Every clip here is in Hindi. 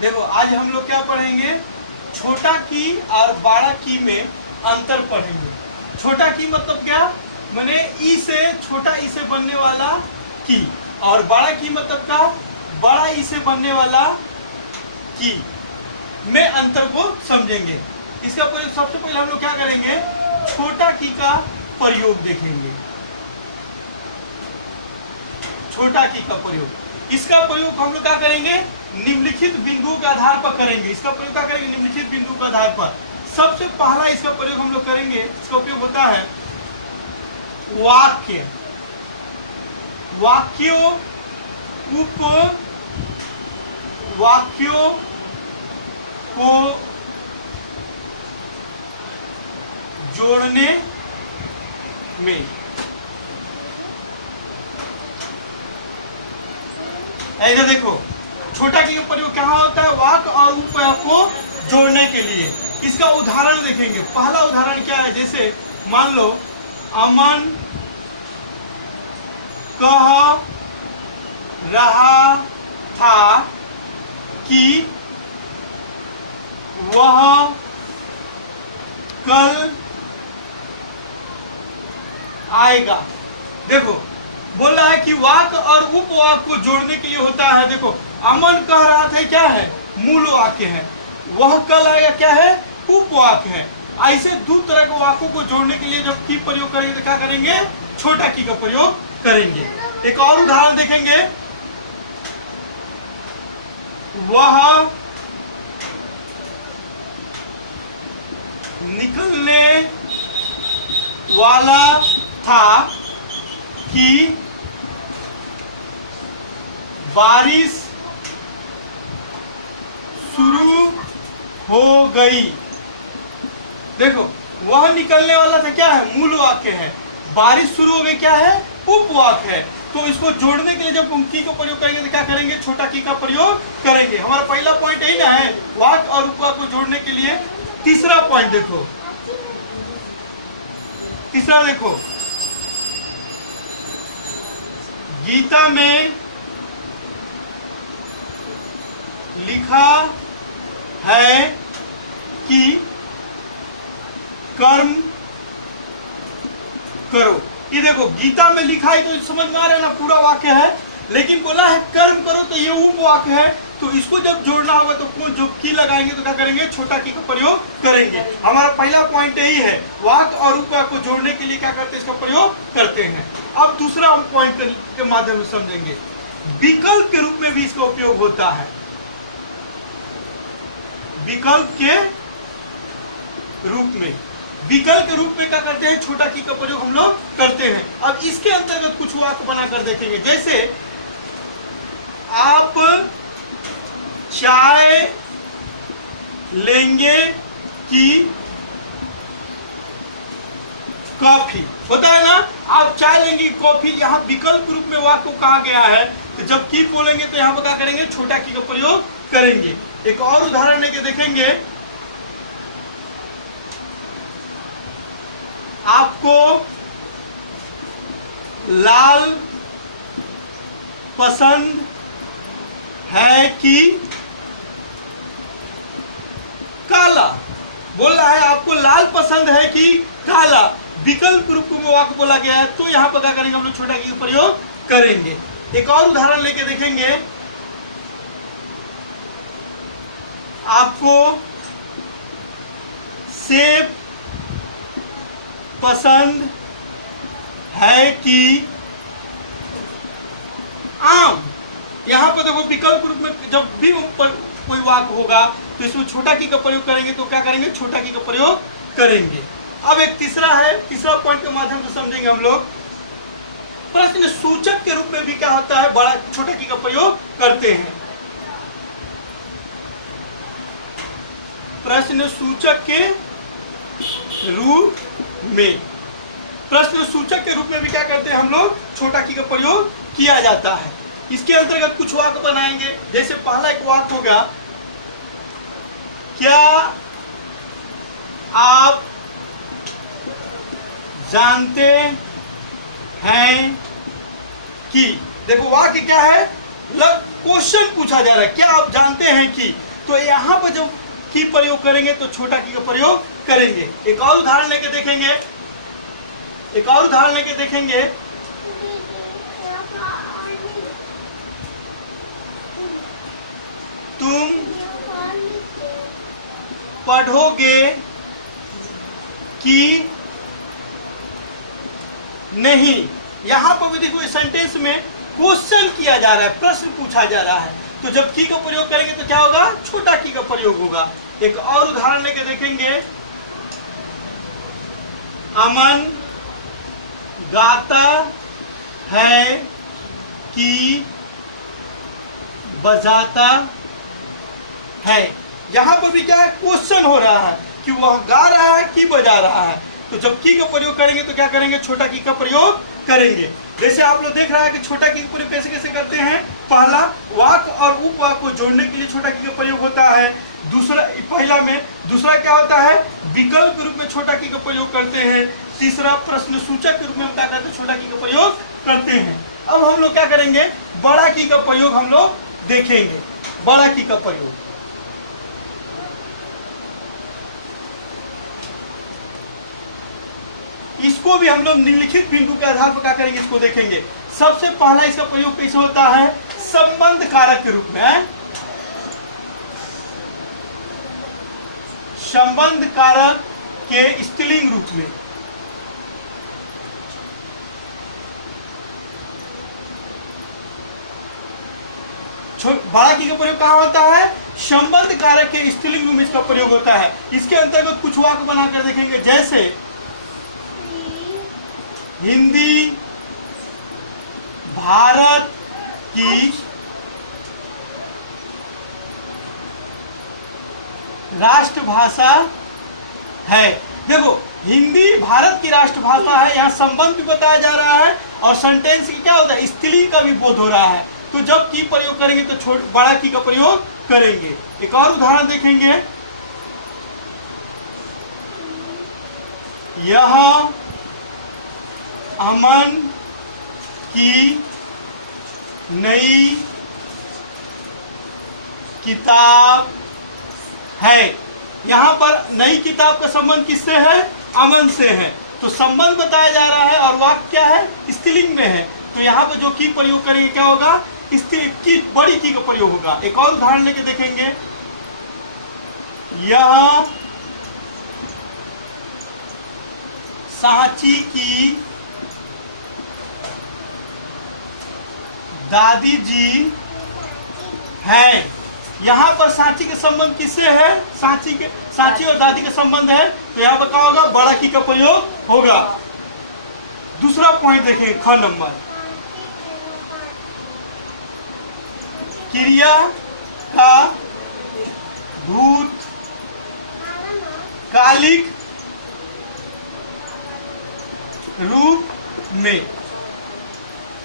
देखो आज हम लोग क्या पढ़ेंगे, छोटा की और बड़ा की में अंतर पढ़ेंगे। छोटा की मतलब क्या, माने ई से, छोटा ई से बनने वाला की, और बड़ा की मतलब क्या, बड़ा ई से बनने वाला की में अंतर को समझेंगे। इसका प्रयोग सबसे पहले हम लोग क्या करेंगे, छोटा की का प्रयोग देखेंगे। छोटा की का प्रयोग, इसका प्रयोग हम लोग क्या करेंगे, निम्नलिखित बिंदुओं के आधार पर करेंगे। इसका प्रयोग क्या करेंगे, निम्नलिखित बिंदु के आधार पर। सबसे पहला इसका प्रयोग हम लोग करेंगे, इसका उपयोग होता है वाक्य, वाक्यों, उप वाक्यों को जोड़ने में। ऐसा देखो, छोटा की प्रयोग कहाँ होता है, वाक्य और उपवाक्य को जोड़ने के लिए। इसका उदाहरण देखेंगे। पहला उदाहरण क्या है, जैसे मान लो अमन कह रहा था कि वह कल आएगा। देखो बोल रहा है कि वाक्य और उपवाक्य को जोड़ने के लिए होता है। देखो अमन कह रहा था, क्या है, मूल वाक्य है। वह कल आएगा, क्या है, उपवाक्य है। ऐसे दो तरह के वाक्यों को जोड़ने के लिए जब की प्रयोग करेंगे तो क्या करेंगे, छोटा की का प्रयोग करेंगे। एक और उदाहरण देखेंगे, वह निकलने वाला था कि बारिश शुरू हो गई। देखो वह निकलने वाला था, क्या है, मूल वाक्य है। बारिश शुरू हो गई, क्या है, उपवाक्य है। तो इसको जोड़ने के लिए जब की का प्रयोग करेंगे तो क्या करेंगे, छोटा की का प्रयोग करेंगे। हमारा पहला पॉइंट यही ना है, वाक्य और उपवाक्य को जोड़ने के लिए। तीसरा पॉइंट देखो, तीसरा देखो, गीता में लिखा है कि कर्म करो। ये देखो गीता में लिखा है तो समझ में आ रहा है ना, पूरा वाक्य है, लेकिन बोला है कर्म करो, तो ये उपवाक्य है। तो इसको जब जोड़ना होगा तो कौन जो की लगाएंगे तो क्या करेंगे, छोटा की का प्रयोग करेंगे। हमारा पहला पॉइंट यही है, वाक्य और उपवाक्य को जोड़ने के लिए क्या करते हैं, इसका प्रयोग करते हैं। अब दूसरा हम पॉइंट के माध्यम से समझेंगे, विकल्प के रूप में भी इसका उपयोग होता है। विकल्प के रूप में, विकल्प के रूप में क्या करते हैं, छोटा की का प्रयोग हम लोग करते हैं। अब इसके अंतर्गत कुछ वाक्य बनाकर देखेंगे। जैसे आप चाय लेंगे कि कॉफी, होता है ना, आप चाय लेंगे कॉफी, यहाँ विकल्प रूप में वाक्य को कहा गया है। तो जब की बोलेंगे तो यहाँ पर क्या करेंगे, छोटा की का प्रयोग करेंगे। एक और उदाहरण लेके देखेंगे, आपको लाल पसंद है कि काला। बोल रहा है आपको लाल पसंद है कि काला, विकल्प रूप में वाक्य बोला गया है। तो यहां पर क्या करेंगे, हम लोग छोटा की का प्रयोग करेंगे। एक और उदाहरण लेके देखेंगे, आपको सेब पसंद है कि आम। यहां पर देखो विकल्प रूप में जब भी कोई वाक्य होगा तो इसमें छोटा की का प्रयोग करेंगे। तो क्या करेंगे, छोटा की का प्रयोग करेंगे। अब एक तीसरा है, तीसरा पॉइंट के माध्यम से समझेंगे हम लोग, प्रश्न सूचक के रूप में भी क्या होता है, बड़ा छोटा की का प्रयोग करते हैं। प्रश्न सूचक के रूप में, प्रश्न सूचक के रूप में भी क्या करते हैं हम लोग, छोटा की का प्रयोग किया जाता है। इसके अंतर्गत कुछ वाक्य बनाएंगे। जैसे पहला एक वाक्य होगा, क्या आप जानते हैं कि। देखो वाक्य क्या है, क्वेश्चन पूछा जा रहा है, क्या आप जानते हैं कि, तो यहाँ पर जब की प्रयोग करेंगे तो छोटा की का प्रयोग करेंगे। एक और उदाहरण लेके देखेंगे, एक और उदाहरण लेके देखेंगे। तुम पढ़ोगे कि नहीं। यहां पर भी देखो इस सेंटेंस में क्वेश्चन किया जा रहा है, प्रश्न पूछा जा रहा है, तो जब की का प्रयोग करेंगे तो क्या होगा, छोटा की का प्रयोग होगा। एक और उदाहरण लेके देखेंगे। अमन गाता है कि बजाता है। यहां पर भी क्या है, क्वेश्चन हो रहा है कि वह गा रहा है कि बजा रहा है। तो जब की का प्रयोग करेंगे तो क्या करेंगे, छोटा की का प्रयोग करेंगे। जैसे आप लोग देख रहा है कि छोटा की का प्रयोग कैसे कैसे करते हैं। पहला, वाक्य और उपवाक्य को जोड़ने के लिए छोटा की का प्रयोग होता है। दूसरा, पहला में, दूसरा क्या होता है, विकल्प के रूप में छोटा की का प्रयोग करते हैं। तीसरा, प्रश्न सूचक के रूप में हम क्या करते हैं, छोटा की का प्रयोग करते हैं। अब हम लोग क्या करेंगे, बड़ा की का प्रयोग हम लोग देखेंगे। बड़ा की का प्रयोग, इसको भी हम लोग निम्नलिखित बिंदु के आधार पर क्या करेंगे, इसको देखेंगे। सबसे पहला इसका प्रयोग कैसे होता है, संबंध कारक के रूप में। संबंध कारक के स्त्रीलिंग रूप में। बड़ा की का प्रयोग कहाँ होता है, संबंध कारक के स्त्रीलिंग रूप में इसका प्रयोग होता है। इसके अंतर्गत कुछ वाक्य बनाकर देखेंगे, जैसे हिंदी भारत की राष्ट्रभाषा है। देखो, हिंदी भारत की राष्ट्रभाषा है, यहाँ संबंध भी बताया जा रहा है और सेंटेंस की क्या होता है, स्त्रीलिंग का भी बोध हो रहा है। तो जब की प्रयोग करेंगे तो बड़ा की का प्रयोग करेंगे। एक और उदाहरण देखेंगे। यह अमन की नई किताब है। यहां पर नई किताब का संबंध किससे है, अमन से है। तो संबंध बताया जा रहा है और वाक्य क्या है, स्त्रीलिंग में है। तो यहाँ पर जो की प्रयोग करेंगे क्या होगा, स्त्री की, बड़ी की का प्रयोग होगा। एक और उदाहरण लेके देखेंगे। यह सांची की दादी जी है। यहाँ पर सांची के संबंध किससे है, सांची और दादी का संबंध है। तो यहाँ पर क्या होगा, बड़ा की का प्रयोग होगा। दूसरा पॉइंट देखें, ख नंबर, क्रिया का भूतकालिक रूप में।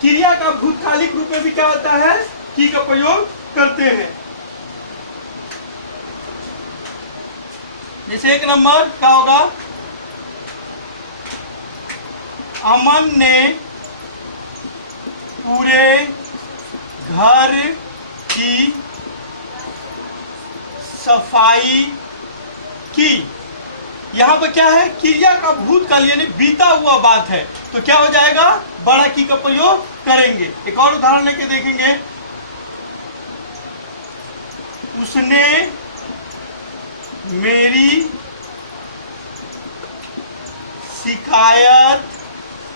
क्रिया का भूतकालिक रूप में भी क्या होता है, की का प्रयोग करते हैं। जैसे एक नंबर क्या होगा, अमन ने पूरे घर की सफाई की। यहाँ पर क्या है, क्रिया का भूतकाल यानी बीता हुआ बात है। तो क्या हो जाएगा, बड़ा की का प्रयोग करेंगे। एक और उदाहरण लेके देखेंगे। उसने मेरी शिकायत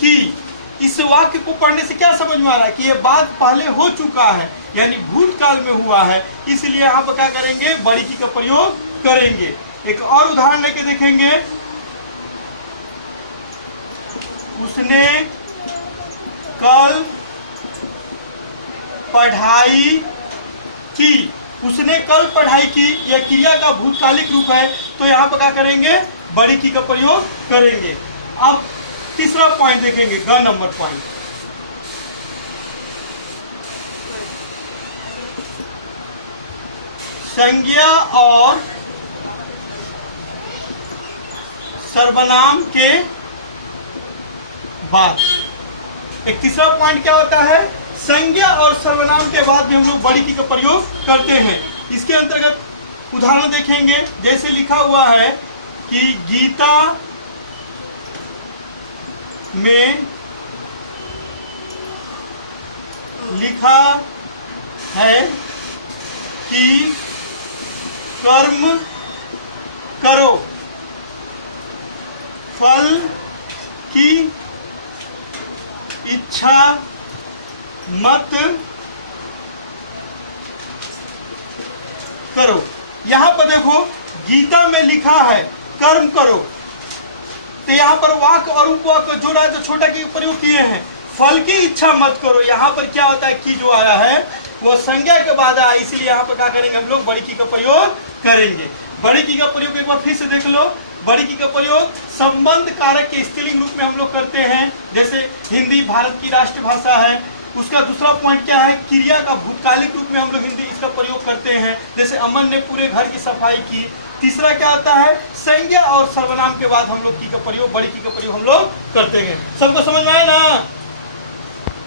की। इस वाक्य को पढ़ने से क्या समझ में आ रहा है कि यह बात पहले हो चुका है, यानी भूतकाल में हुआ है, इसलिए यहाँ पर क्या करेंगे, बड़ी की का प्रयोग करेंगे। एक और उदाहरण लेके देखेंगे। उसने कल पढ़ाई की। उसने कल पढ़ाई की, यह क्रिया का भूतकालिक रूप है। तो यहाँ पर क्या करेंगे, बड़ी की का प्रयोग करेंगे। अब तीसरा पॉइंट देखेंगे, ग नंबर पॉइंट। संज्ञा और सर्वनाम के बाद। एक तीसरा पॉइंट क्या होता है, संज्ञा और सर्वनाम के बाद भी हम लोग बड़ी की का प्रयोग करते हैं। इसके अंतर्गत उदाहरण देखेंगे, जैसे लिखा हुआ है कि गीता में लिखा है कि कर्म करो, फल की इच्छा मत करो। यहां पर देखो गीता में लिखा है कर्म करो, तो यहां पर वाक और उपवाक को जोड़ा है तो छोटा की प्रयोग किए हैं। फल की इच्छा मत करो, यहां पर क्या होता है कि जो आया है वो संज्ञा के बाद आया, इसलिए यहां पर क्या करेंगे हम लोग बड़ी की का प्रयोग करेंगे। बड़ी की का प्रयोग एक बार फिर से देख लो। बड़ी की का प्रयोग संबंध कारक के स्त्रीलिंग रूप में हम लोग करते हैं। जैसे हिंदी भारत की राष्ट्रभाषा है। उसका दूसरा पॉइंट क्या है, क्रिया का भूतकालिक रूप में हम लोग हिंदी इसका प्रयोग करते हैं। जैसे अमन ने पूरे घर की सफाई की। तीसरा क्या आता है, संज्ञा और सर्वनाम के बाद हम लोग की का प्रयोग, बड़ी की का प्रयोग हम लोग करते हैं। सबको समझ में आया ना?